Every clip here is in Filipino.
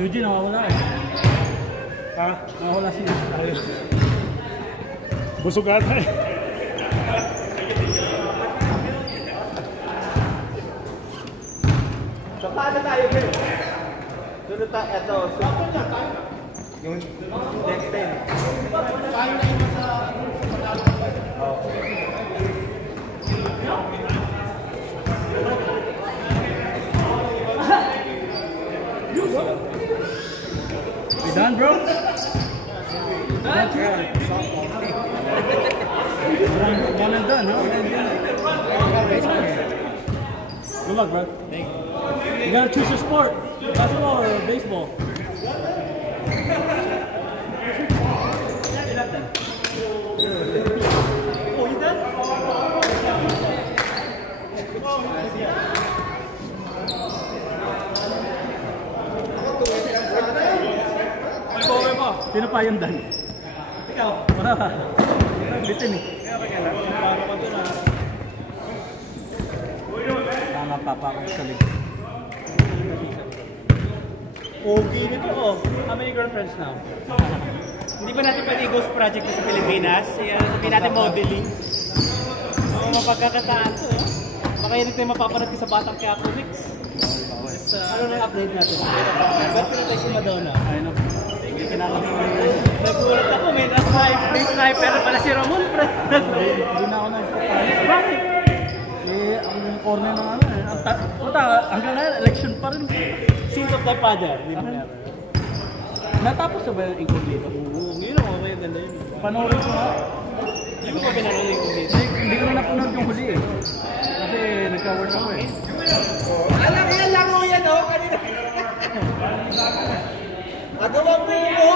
Eugene, nakawala eh. Ha? Nakawala siya. Busog ata eh. So, paano tayo, Bill? Sunod tayo, ito. Yung next time. Paano na yun sa... You done, bro? One and done, huh? Good luck, bro. You gotta choose your sport. Basketball or baseball? Oh, you done? Sino pa yung dan? Ikaw? Wala ka. Bitin eh. Tama pa ako sa likod. Okay nito oh. How many girlfriends now? Hindi ba natin pwede ghost project sa Pilipinas? Sabihin natin modeling. Mapagkakataan to eh. Baka yun ito yung mapapanood ko sa Batang Quiapo Mix. Ano na update natin? Ba't pinatay si Madonna? Ayun o. Nagulat ako, may sniper pala si Ramon. Hindi na ako nagpapayos. Bakit? Eh, ang corner ng ano eh. Hanggang ngayon, election pa rin. Sins of thy father. Natapos na ba yung incognito? Oo, ngayon ako, kaya ganda yun. Panoorin ko nga. Hindi ko pa pinanood yung incognito. Hindi ko na napanood yung huli eh. Kasi nagka-work ako eh. Alam mo yan, laro yan o, kanina. Nagawa po mo.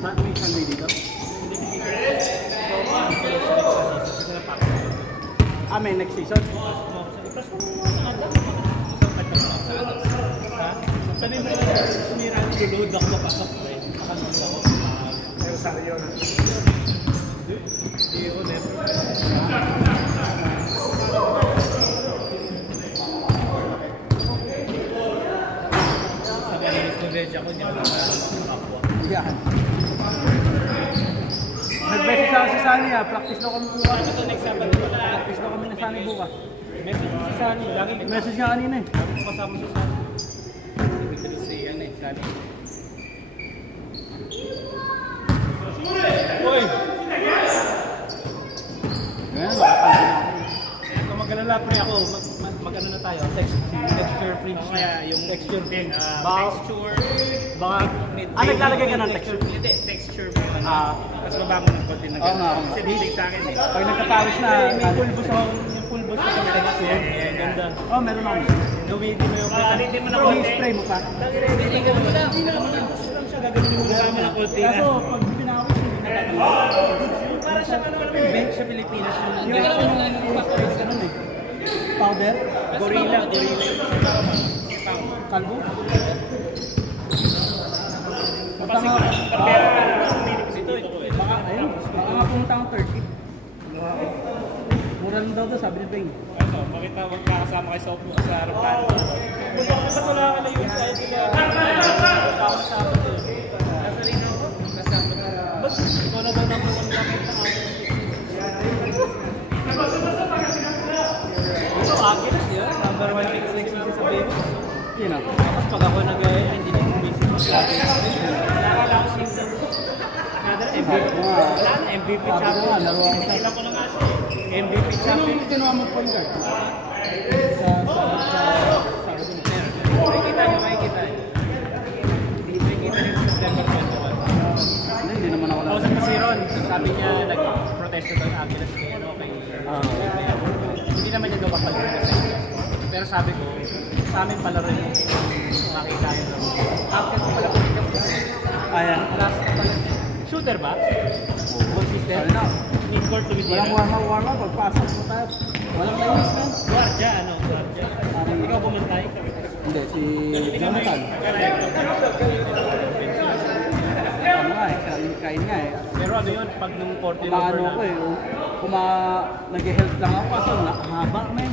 May Sunday dito? Ah, may next season? Sabi mo, sumira ang load ako makasok. Pero sa iyo na. Hindi ko never. Sabi ako niya kapwa. Yan. Nag-message ako si Sunny ah. Practice na kami bukas. Ito next Sabbath dito na. Practice na kami na Sunny bukas. Message si Sunny. Nag-message niya kanina eh. Lagi ko kasama si Sunny. Hindi ko si Sunny. Uy! Ngayon, makapagin ako. Kung mag-alala pre ako, mag-ano na tayo? Texture fringe na. Yung texture fringe. Texture. Baka, naglalagay ka ng texture? Hindi, texture. Mas mabango ng konti na gano'n. Oo nga. Kasi bilig sa akin eh. Pag nagkapawis na, may pulbos ako. Yung pulbos ko sa texture. Ganda. Oh, meron ako. Gawin din mo yung hindi mo na Pero spray mo pa. Hindi ka mo lang. Hindi naman lang siya gagawin mo mukha mo ng konti na. Kaso, pag pinawis, hindi nakakalawa. Para siya ano naman yung bench sa Pilipinas. Yung spray ka nun eh. Powder? Gorilla. Kalbo? Kasi kapera ka ito. Baka, ayun, baka nga pumunta akong Turkey. Mura lang daw doon, sabi ni Beng. Ano, makita magkakasama kayo sa harapan. Ba't wala ka na yung side nila? Kasama sa akin doon. Nasa rin ako? Kasama ka. Ba't ikaw na daw number 1 kapit sa akin? Ito, Agilas yun. Number 1 fix like siya sa baby. Yun ah. Tapos pag ako nag-gaya, hindi na yung basic. Nakakala ko siya. MVP. Wala na, MVP champion. Nakita ko na nga siya. MVP champion. Sino kinuha mo point guard? Makikita nyo. Makikita nyo sa December 21. Hindi naman ako lang. Kausap ko si Ron. Sabi niya, nag-protest daw ang Agilas kay ano, kay hindi naman niya daw kapag-protest. Pero sabi ko, sa amin pala rin yung makita yun. Captain ko pala kung Ayan. last na pala. Shooter ba? Consistent? Mid-court to mid-court? Walang warm-up. Pagpasok mo tayo. Walang nainis na. Guardia, ano? Guardia. Ikaw bumantay? Hindi, si Jonathan. Ano nga eh, kain nga eh. Pero ano yun, pag nung 40 over Kumaano na. ko eh, nag-help lang ako kaso haba men.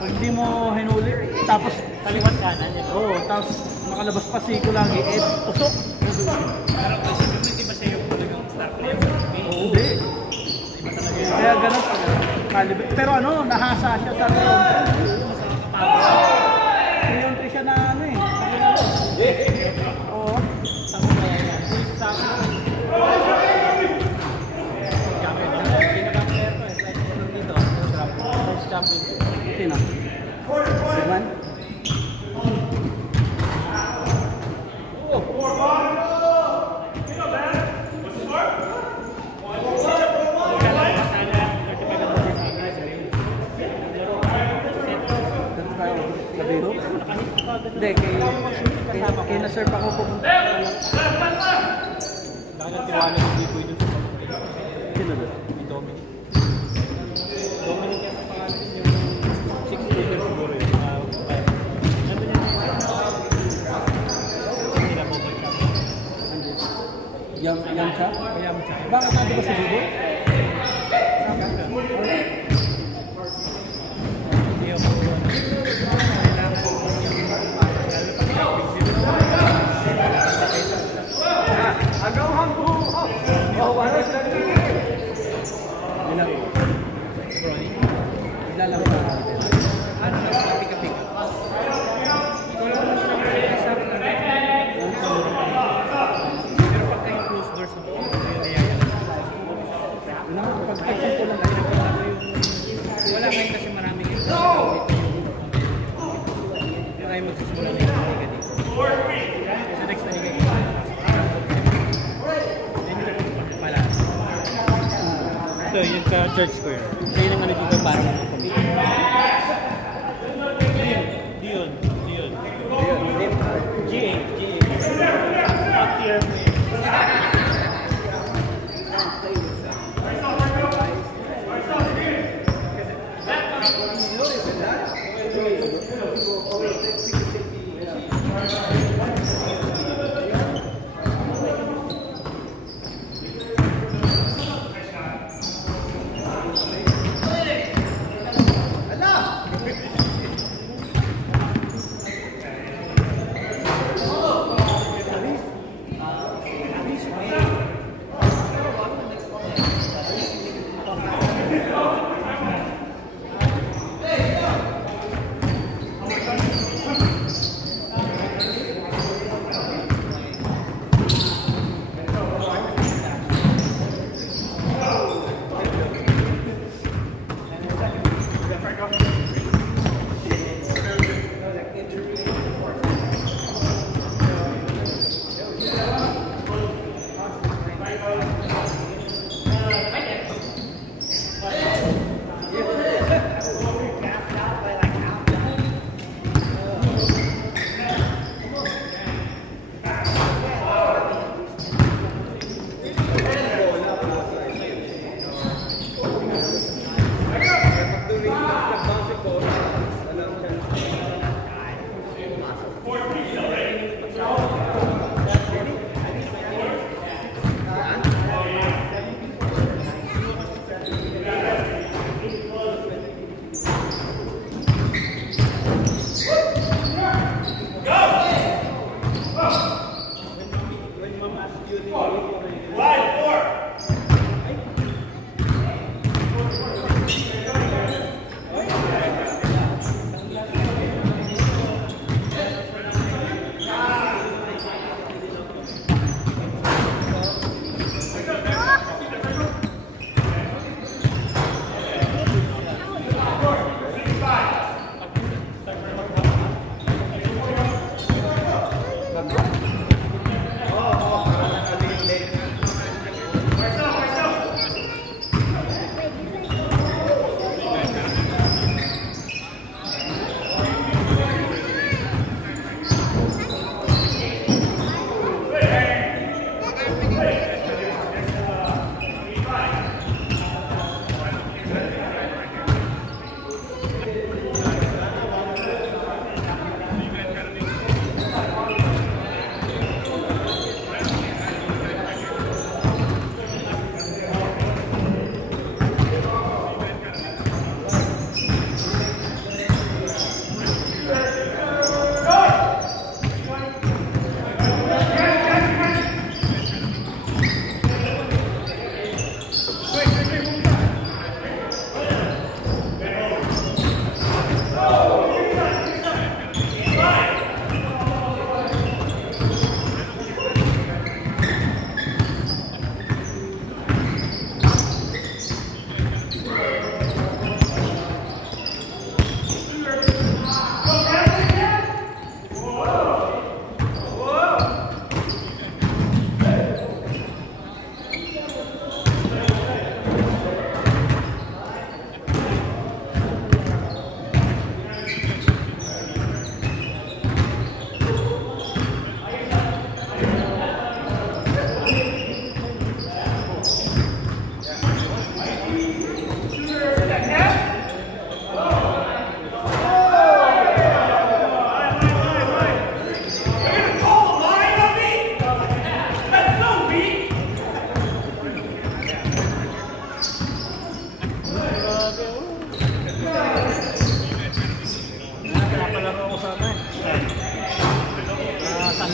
Pag hindi mo hinuli, tapos Kaliwat kanan yun. oo, tapos makalabas pa siko lagi, tusok. Pero kasi hindi ba siya yung talagang star player? Hindi. Kaya ganun pag caliber. Pero ano, nahasa siya sa yung siya na ano eh. Oo. Sino? Siman? Labiro? Hindi, kay na-serve ako pumunta. Nakakatiwala yung Biboy dun sa Sino doon? si Dominic. Dominic yung pangalan yung 6-footer siguro yun. Nandun yung sila po ba? Yang siya? Kaya mo siya. Bakit nandito ba si Bibo? Hindi ako Ilalaro na natin. ano na, kapik-kapik. Ikaw lang naman ang sa akin na pero pag kayo close doors mo, yung niyaya lang. Pag-texting ko lang tayo. Wala kayo kasi maraming ito. Yung kayo magsisimula na yung liga dito. Sa next na liga dito. Pala. Ito, yung sa Church Square. Kayo naman dito para magpapamit. Diyon. GA. Up here.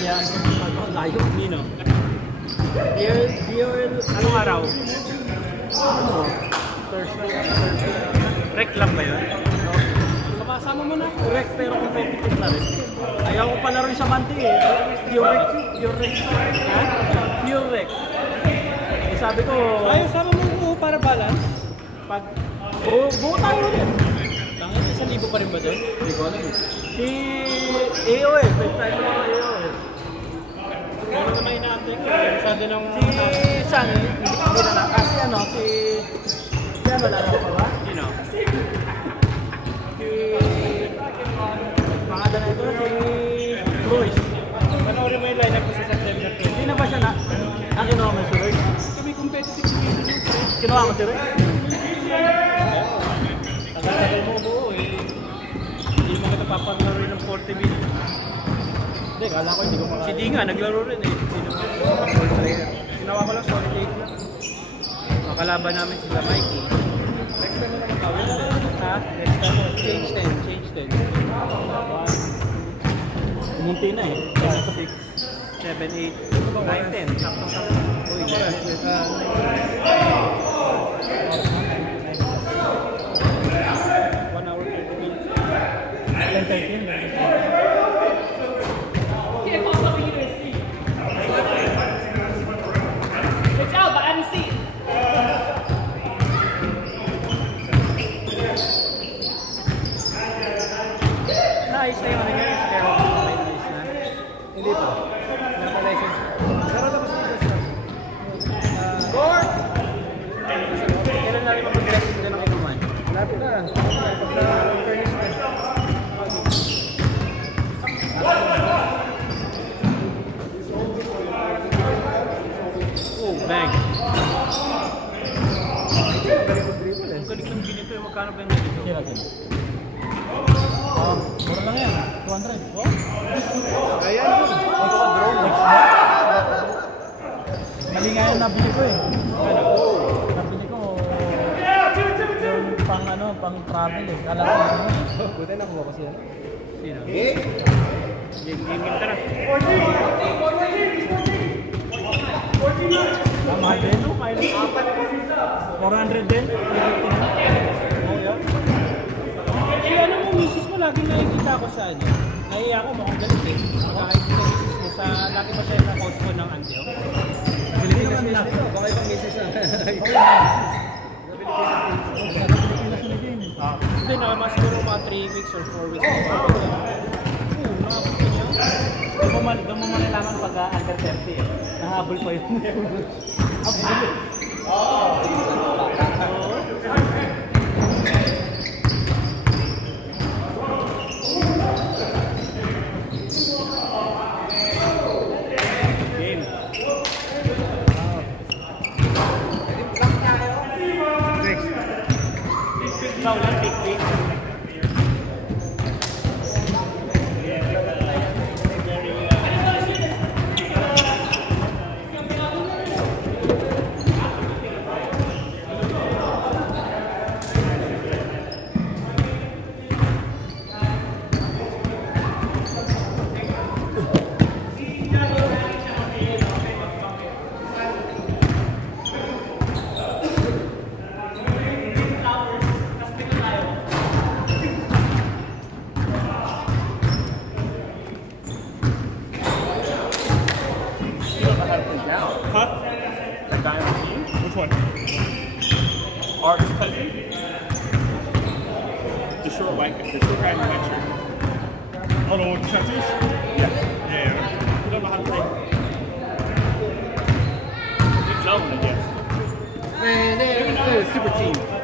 Kaya ang layo. Nino. Beer, Anong araw? ano? Thursday. Rec lang ba yun? Sama mo na. Correct, pero competitive na rin. Ayaw ko pala rin sa Monday eh. Pure rec. Ha? Pure rec. Eh, sabi ko, Ay, sama mo ko para balance. pag buo tayo ulit. Tangin, 1,000 pa rin ba doon? Hindi ko alam eh. Si AO eh. Pwede tayo mga AO eh. Ano naman inaantay ko? Masyado ng... Si San, hindi na lang. Kasi ano, si ano, lalo ko pa ba? Nino. Si pangalan na ito, si Ruiz. Panoorin mo yung lineup ko sa September 20. Hindi na ba siya na kinuha mo si Ruiz? Kami competitive sa game yung pre. Kinuha mo si Ruiz? Tagal mo buo eh. Hindi mo kita papaglaruin ng 40 minutes. Hindi, kala ko hindi ko Si D nga, naglaro rin eh. Sinawa ko lang solid 8 lang. Makalaban namin sila Mikey. Next time mo naman tawin. Ha? Next time mo. Change 10. Munti na eh. 6, 7, 8, 9, 10. Saktong-saktong. Uy, One hour 30 minutes. 10-13. Naayos na yung ano niya. Pero naayos na. Hindi pa. Napa-license. Pero tapos na yung stuff. Gord! Kailan namin mapag-license dyan ng ikuman? Lapit na. Pag-furnish na. Oh, bang! Ang galing ng ginito eh. Magkano ba yung ganito? Sira din. Mura lang yan. 200. Oh? Ayan! Ito ka drone. Mali nga yung nabili ko eh. Nabili ko yung pang ano, pang travel eh. Kala ko ano. Buti nakuha ko siya. Sino? Game tara. Mahal din. 400 din. Eh, ano mo, misis mo, lagi nakikita ko sa ano. Nahiya ako, mukhang galit eh. Nakakita ko misis mo sa, lagi pa siya na host ko ng Antio. Pilipinas nila. Baka ibang misis na. Hindi, nakama siguro mga 3 weeks or 4 weeks. Mga puto niya. Doon mo malalaman pag under 30 eh. Nahabol pa yun. Habol eh. Game. Big foul lang, big. Huh? That guy on the team? Which one? Art's cousin? The short guy in the white shirt. Oh, the one with the tattoos? Yeah. Yeah. You don't know how to play. Good job, I guess. Man, they're a super team.